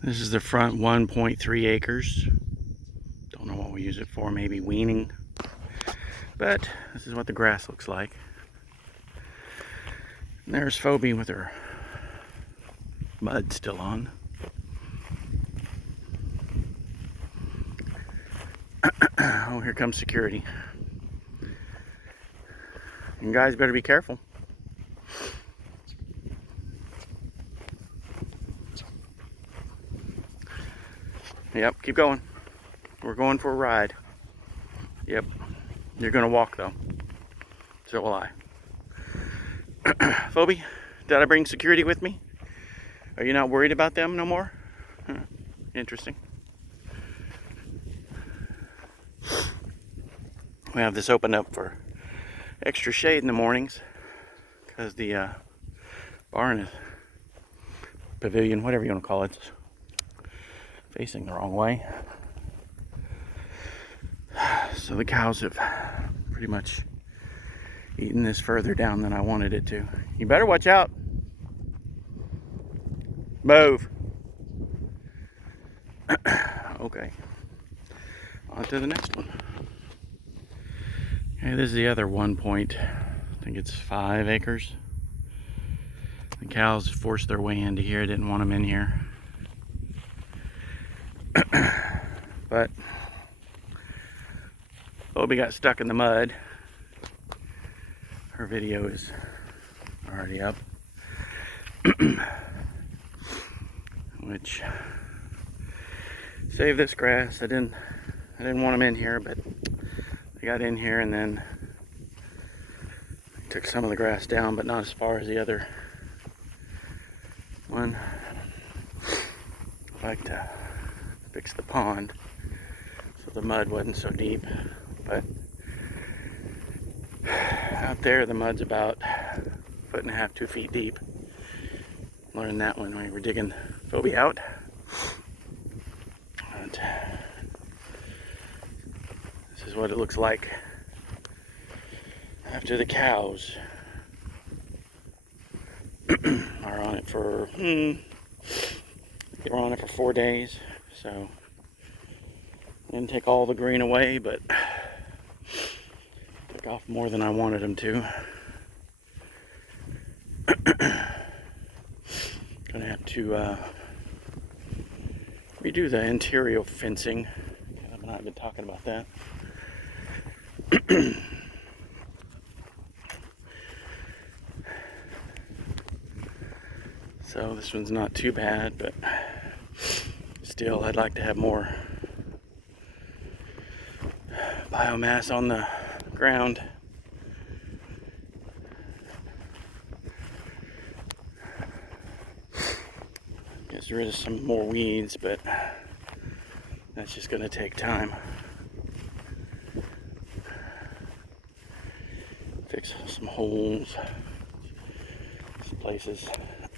This is the front 1.3 acres. Don't know what we use it for, maybe weaning. But this is what the grass looks like. And there's Phoebe with her mud still on. Oh, here comes security. You guys better be careful. Yep, keep going. We're going for a ride. Yep. You're gonna walk though. So will I. Phoebe, did I bring security with me? Are you not worried about them no more? Huh. Interesting. We have this opened up for extra shade in the mornings because the barn is pavilion, whatever you want to call it, is facing the wrong way. So the cows have pretty much eaten this further down than I wanted it to. You better watch out. Move. Okay. On to the next one. Okay, this is the other 1 point, I think it's 5 acres. The cows forced their way into here. Didn't want them in here. But Phoebe got stuck in the mud. Her video is already up. Which saved this grass. I didn't want them in here, but they got in here and then took some of the grass down, but not as far as the other one. I'd like to fix the pond so the mud wasn't so deep, but out there the mud's about 1.5 to 2 feet deep. Learned that when we were digging Phoebe out. And this is what it looks like after the cows are on it for they were on it for 4 days, so didn't take all the green away, but took off more than I wanted them to. Gonna have to redo the interior fencing. I've been talking about that. So this one's not too bad, but still I'd like to have more biomass on the ground. Gets rid of some more weeds, but that's just going to take time. Fix some holes, some places.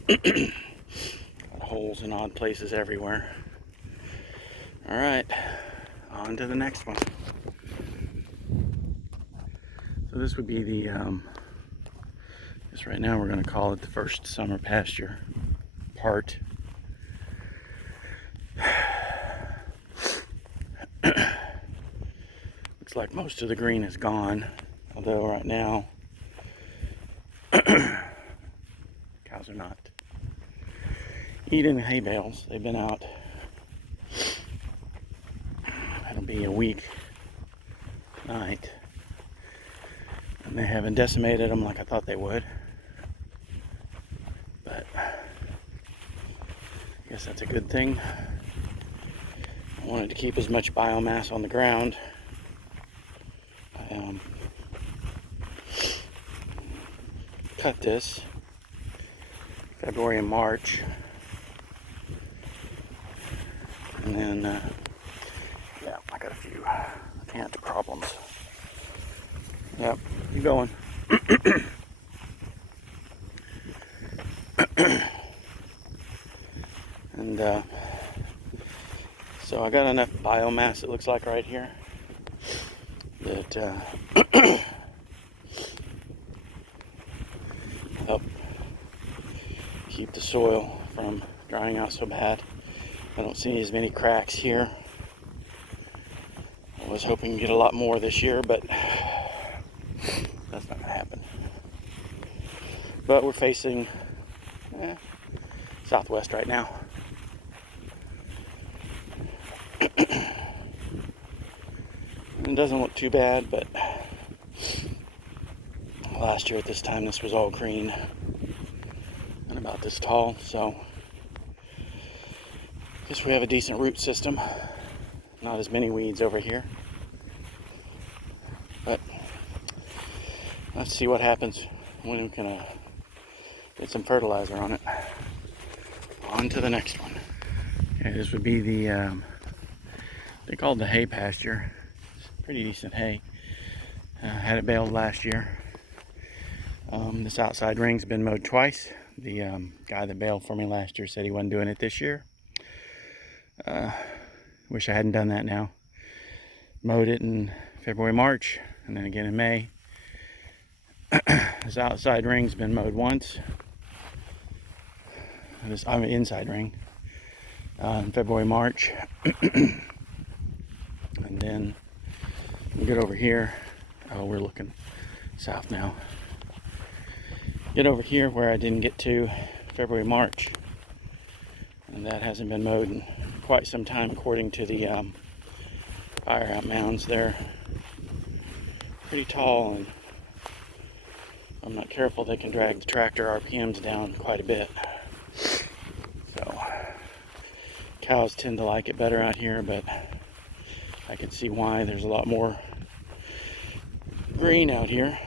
Got holes in odd places everywhere. Alright, on to the next one. So this would be the, this right now we're going to call it the first summer pasture part. Looks like most of the green is gone, although right now cows are not eating the hay bales. They've been out. It'll be a week tonight, and they haven't decimated them like I thought they would, but I guess that's a good thing. I wanted to keep as much biomass on the ground. I cut this February and March, and then yeah, I got a few ant problems. Yep, keep going. And so I got enough biomass, it looks like right here, that help keep the soil from drying out so bad. I don't see as many cracks here. I was hoping to get a lot more this year, but that's not going to happen. But we're facing southwest right now. It doesn't look too bad, but last year at this time this was all green and about this tall, so I guess we have a decent root system. Not as many weeds over here, but let's see what happens when we can get some fertilizer on it. On to the next one. Okay, this would be the they call it the hay pasture. It's pretty decent hay. Had it baled last year. This outside ring's been mowed twice. The guy that baled for me last year said he wasn't doing it this year. Wish I hadn't done that now. Mowed it in February, March, and then again in May. This outside ring's been mowed once. This inside ring in February, March. And then we get over here. Oh, we're looking south now. Get over here where I didn't get to February, March, and that hasn't been mowed in quite some time according to the fire out mounds. They're pretty tall, and if I'm not careful they can drag the tractor RPMs down quite a bit. So cows tend to like it better out here, but I can see why. There's a lot more green out here.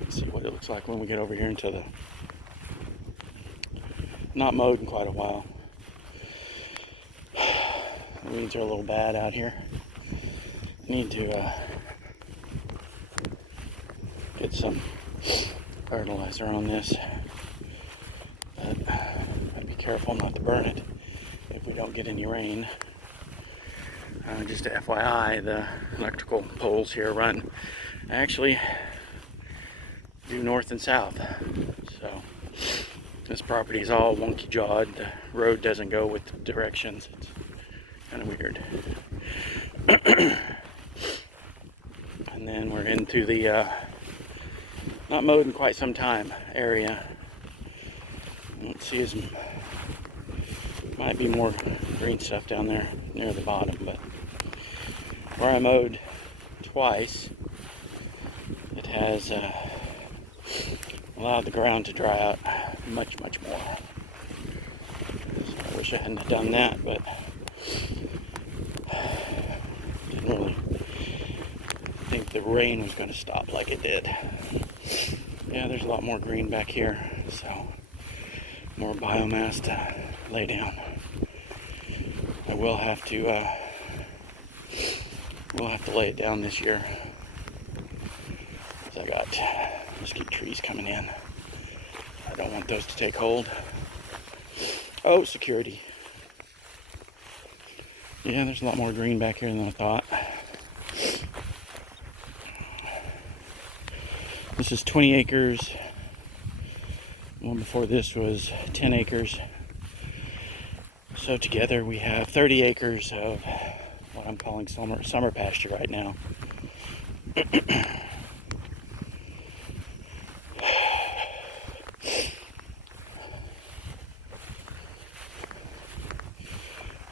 Let's see what it looks like when we get over here into the not mowed in quite a while. The weeds are a little bad out here. Need to get some fertilizer on this, but gotta be careful not to burn it if we don't get any rain. Just a FYI, the electrical poles here run actually due north and south, so this property is all wonky jawed. The road doesn't go with the directions. It's kind of weird. And then we're into the not mowed in quite some time area. Let's see, might be more green stuff down there near the bottom, but where I mowed twice, it has allowed the ground to dry out much more. So I wish I hadn't have done that, but didn't really think the rain was going to stop like it did. Yeah, there's a lot more green back here, so more biomass to lay down. I will have to lay it down this year, because I got mesquite trees coming in. I don't want those to take hold. Oh, security. Yeah, there's a lot more green back here than I thought. This is 20 acres. The one before this was 10 acres. So together we have 30 acres of what I'm calling summer pasture right now.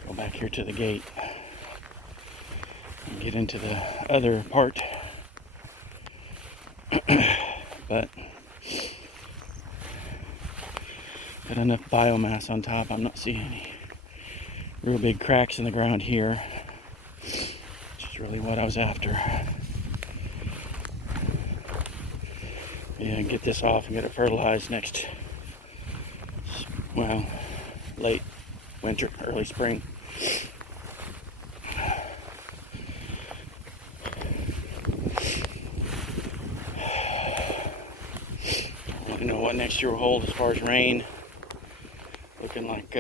Go back here to the gate and get into the other part. But got enough biomass on top. I'm not seeing any real big cracks in the ground here, which is really what I was after. Yeah, get this off and get it fertilized next, well, late winter, early spring. I don't know what next year will hold as far as rain. Looking like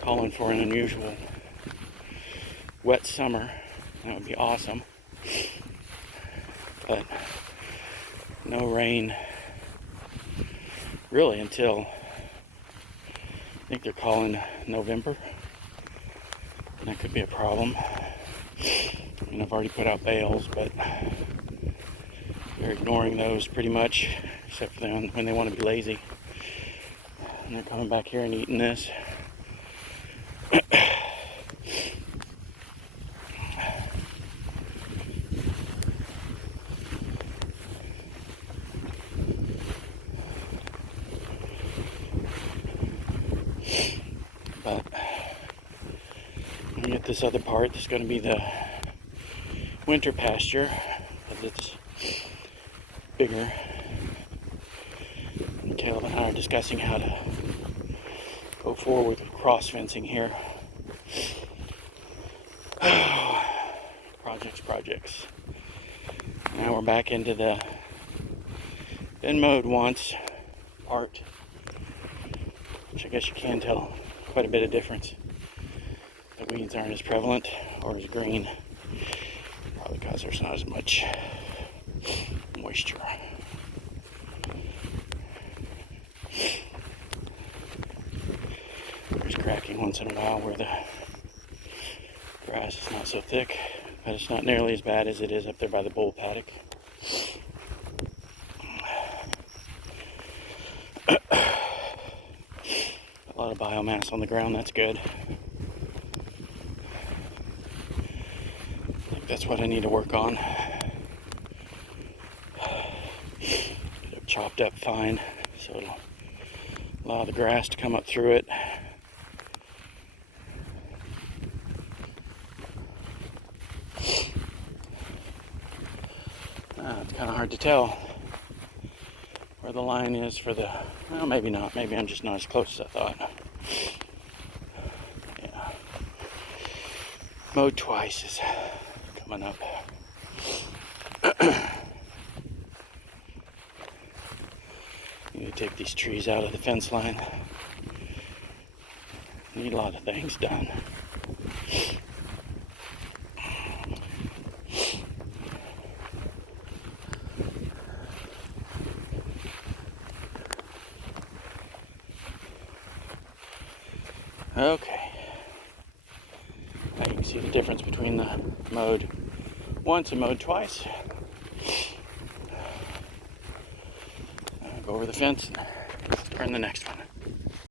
calling for an unusual wet summer. That would be awesome. But no rain really until think they're calling November. And that could be a problem. I mean, I've already put out bales, but they're ignoring those pretty much, except for when they want to be lazy. And they're coming back here and eating this. But we get this other part that's going to be the winter pasture, because it's bigger. And Caleb and I are discussing how to go forward with cross fencing here. Projects. Now we're back into the been mowed once part, which I guess you can tell quite a bit of difference. The weeds aren't as prevalent or as green, probably because there's not as much moisture. There's cracking once in a while where the grass is not so thick, but it's not nearly as bad as it is up there by the bull paddock. A lot of biomass on the ground, that's good. I think that's what I need to work on. Get it chopped up fine so it'll allow the grass to come up through it. It's kind of hard to tell where the line is for the, well, maybe not. Maybe I'm just not as close as I thought. Yeah. Mowed twice is coming up. Need to take these trees out of the fence line. Need a lot of things done. Okay, now you can see the difference between the mowed once and mowed twice. Go over the fence and turn the next one.